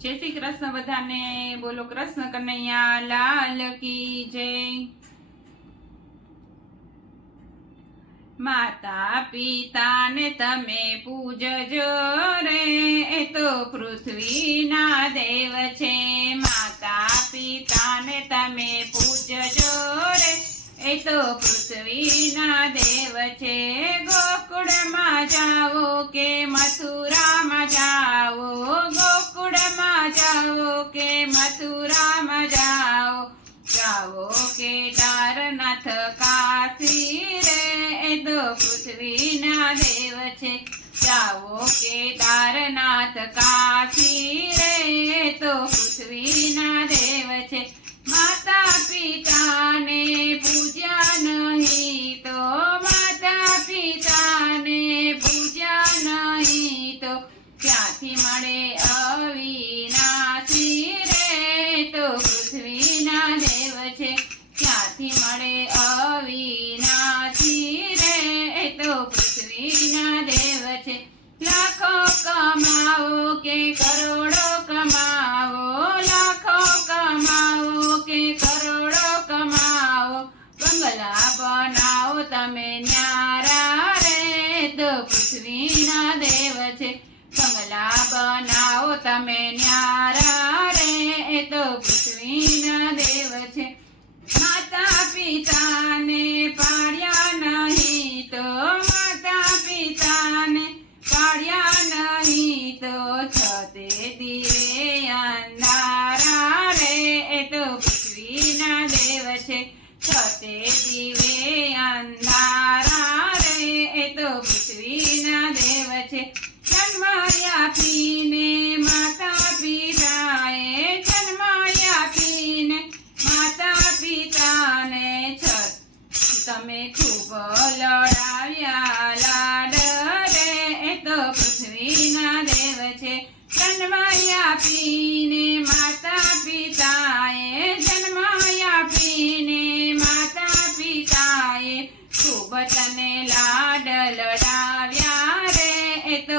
જય શ્રી કૃષ્ણ બધાને. બોલો કૃષ્ણ કનૈયા, લાલ કી જય. માતા પિતાને તમે પૂજજો રે. એ તો પૃથ્વીના દેવ છે. માતા પિતાને તમે પૂજજો રે. એ તો પૃથ્વીના દેવ છે. ગોકુળમાં જાઓ કે મથુરામાં જાઓ. જાઓ કે મથુરામાં જાઓ જાઓ કે તારનાથ કાશી રે, એ તો પૃથ્વીના દેવ છે. જાઓ કે તારનાથ કાશી રે, એ તો પૃથ્વીના દેવ છે. માતા પિતાને પૂજા નહીં તો, માતા પિતાને પૂજા નહીં તો, ક્યાંથી મળે બંગલા બનાવો તમે ન્યારા રે, તો પૃથ્વીના દેવ છે. બંગલા બનાવો તમે ન્યારા રે, તો પૃથ્વીના દેવ છે. માતા પિતાને પાડ્યા નહીં તો માતા પિતાને પાડ્યા નહીં તો છતે દિયે અંધારા. છે. જન્માયા પીને માતા પિતાએ જન્માયા પીને માતા પિતાને છત. તમે ખૂબ લડાવ્યા લાડ રે, એ તો પૃથ્વીના દેવ છે. જન્માયા આપીને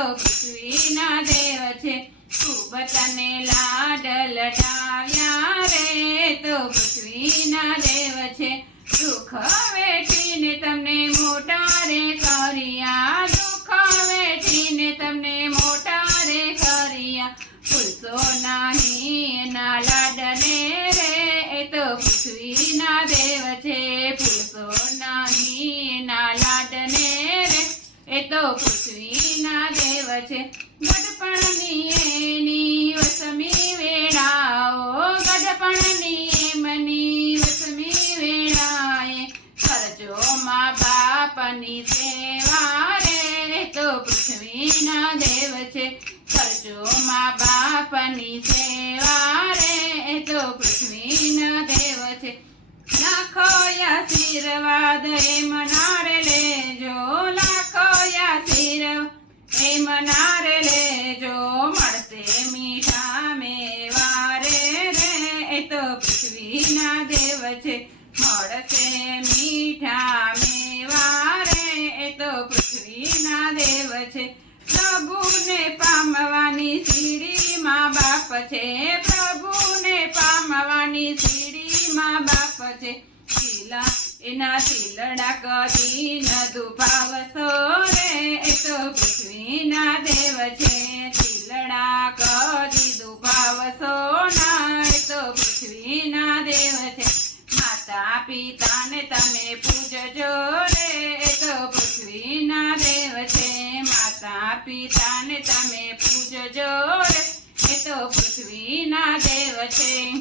પૃથ્વીના દેવ છે. ખૂબ તને લાડ લડાવ્યા રે. તો પૃથ્વીના દેવ છે. દુઃખ વેઠીને તમને મોટા રે કર્યા. દુઃખ વેઠીને તમને મોટા રે કર્યા. ભૂલશો નહીં ના લાડને રે. એ તો પૃથ્વીના દેવ છે. ભૂલશો નહીં ના લાડને રે. એ તો પૃથ્વીના છે. ગઢપણની એની વસમી વેળાઓ, ગઢપણની એમની વસમી વેળાએ કરજો મા બાપની સેવા રે તો પૃથ્વીના દેવ છે. કરજો મા બાપની સેવા મનારે લેજો મળશે મીઠા મેવારે રે એ પૃથ્વીના દેવ છે, મળશે મીઠા મેવારે એ પૃથ્વીના દેવ છે, પ્રભુને પામવાની સીડી મા છે, પ્રભુને પામવાની સીડી મા છે. શીલા એના શીલડા કદી ન દુભાવશો રે એ તો પૃથ્વીના દેવ છે શીલડા કદી દુભાવશો ના એ તો પૃથ્વીના દેવ છે, માતા પિતાને તમે પૂજજો રે. એ તો પૃથ્વીના દેવ છે, માતા પિતાને તમે પૂજજો રે. એ તો પૃથ્વીના દેવ છે